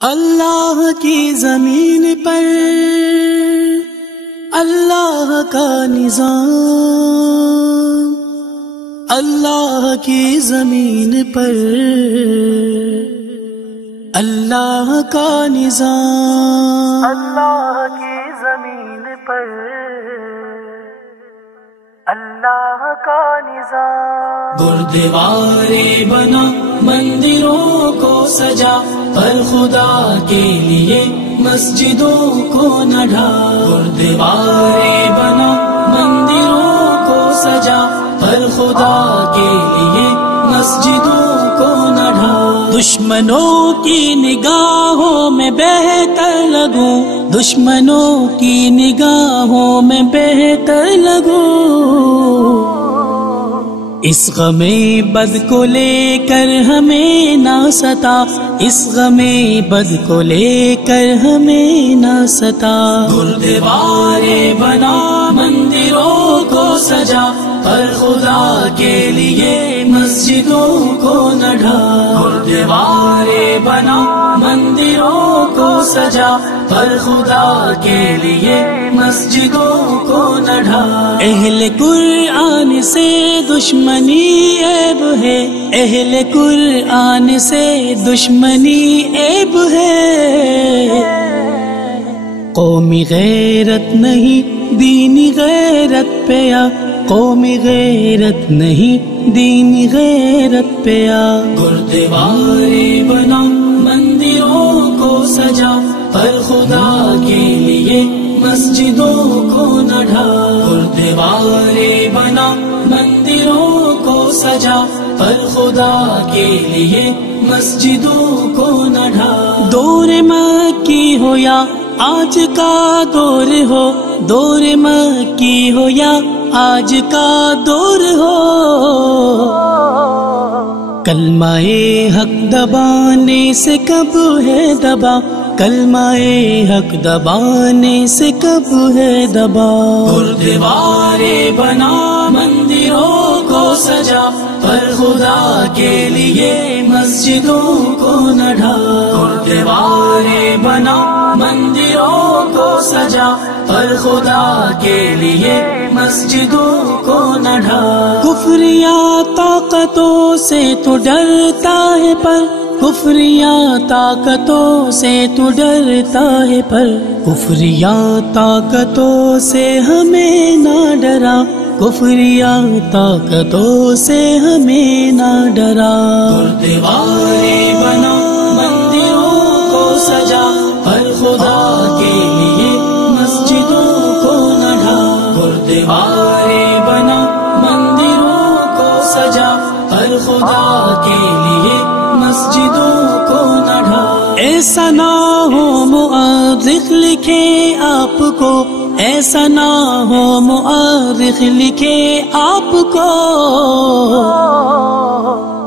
اللہ کی زمین پر اللہ کا نظام، اللہ کی زمین پر اللہ کا نظام، اللہ کی زمین پر اللہ کا نظام۔ گردوارے بنا مندروں کو سجا، پر خدا کے لیے مسجدوں کو نہ ڈھا۔ گردوارے بنا مندروں کو سجا، پر خدا کے لیے مسجدوں کو نہ ڈھا۔ دشمنوں کی نگاہوں میں بہتر لگوں، دشمنوں کی نگاہوں میں بہتر لگوں۔ اس غم بد کو لے کر ہمیں نہ ستا، اس غم بد کو لے کر ہمیں نہ ستا۔ گردوارے بنا مندروں کو سجا، پر خدا کے لیے مسجدوں کو نہ ڈھا۔ گردوارے بنا مندروں کو سجا، پر خدا کے لیے مسجدوں کو نہ ڈھا۔ اہل قرآن سے دشمنی عیب ہے، اہل قرآن سے دشمنی عیب ہے۔ قومی غیرت نہیں دینی غیرت پہ آ، قومی غیرت نہیں دینی غیرت پہ آ۔ گردوارے بنا مندروں کو سجا، پر خدا کے لیے مسجدوں کو نہ ڈھا۔ گردوارے بنا مندروں کو سجا، پر خدا کے لیے مسجدوں کو نہ ڈھا۔ دور مکی ہو یا آج کا دور ہو، دور مکی ہو یا آج کا دور ہو، کلمہ حق دبانے سے کب ہے دبا، کلمہ حق دبانے سے کب ہے دبا۔ گردوارے بنا مندروں کو سجا، پر خدا کے لیے مسجدوں کو نہ ڈھا۔ گردوارے بنا مندروں کو سجا، پر خدا کے لیے مسجدوں کو نہ ڈھا۔ کفریہ طاقتوں سے تو ڈرتا ہے پر، کفریہ طاقتوں سے تو ڈرتا ہے پر، کفریہ طاقتوں سے ہمیں نہ ڈرا، کفریہ طاقتوں سے ہمیں نہ ڈرا۔ گردوارے بنا مندروں کو سجا، پر خدا کے لیے مسجدوں کو نہ ڈھا۔ گردوارے بنا مندروں کو سجا، پر خدا کے لیے مسجدوں کو نہ ڈھا۔ ایسا نہ ہو مؤرخ لکھے آپ کو، ایسا نہ ہو مؤرخ لکھے آپ کو،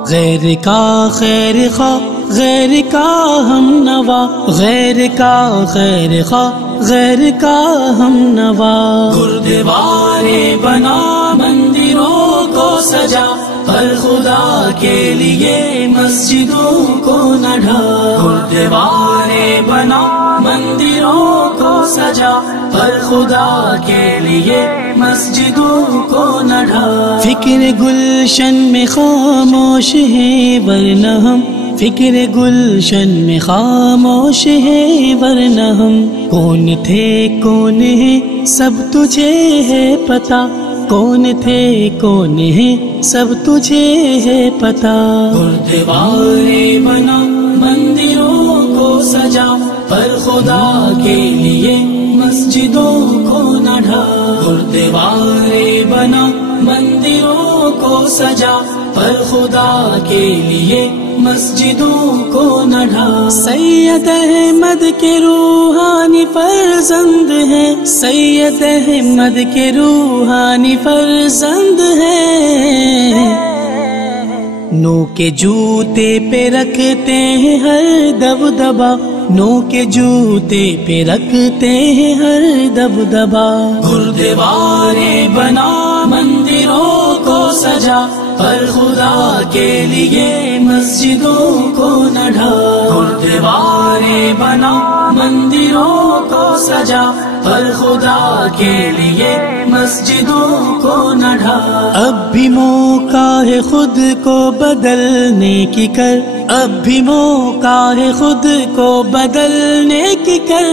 غیر کا خیر خواہ غیر کا ہم نوا، غیر کا خیر خواہ غیر کا ہم نوا۔ گردوارے بنا مندروں کو سجا، پر خدا کے لیے مسجدوں کو نہ ڈھا۔ گردوارے بنا مندروں کو سجا، پر خدا کے لیے مسجدوں کو نہ ڈھا۔ فکر گلشن میں خاموش ہے ورنہ ہم، فکر گلشن میں خاموش ہے ورنہ ہم، کون تھے کون ہے سب تجھے ہے پتہ، کون تھے کون ہے سب تجھے ہے پتہ۔ گردوارے بنا مندروں کو سجا، پر خدا کے لیے مسجدوں کو نہ ڈھا۔ گردوارے بنا مندروں کو سجا، پر خدا کے لیے مسجدوں کو نہ ڈھا۔ سید احمد کے روحانی فرزند ہے، سید احمد کے روحانی فرزند ہے، نو کے جوتے پہ رکھتے ہیں ہر دبدبا، نو کے جوتے پہ رکھتے ہیں ہر دبدبا، گردوارے بنا مندروں کو سجا، پر خدا کے لیے مسجدوں کو نہ ڈھا، گردوارے بنا مندروں کو سجا، پر خدا کے لیے مسجدوں کو نہ ڈھا۔ اب بھی موقع ہے خود کو بدلنے کی کر، اب بھی موقع ہے خود کو بدلنے کی کر،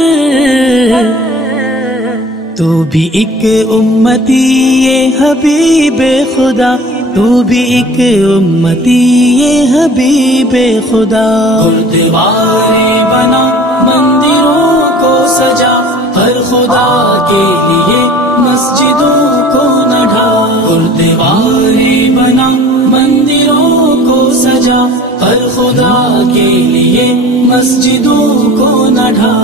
تو بھی ایک امتی یہ حبیب خدا، تو بھی ایک امتی یہ حبیب خدا۔ گردوارے بنا مندروں کو سجا، پر خدا کے لیے مسجدوں کو نہ ڈھا، گردوارے بنا مندروں کو سجا، پر خدا کے لیے مسجدوں کو نہ ڈھا۔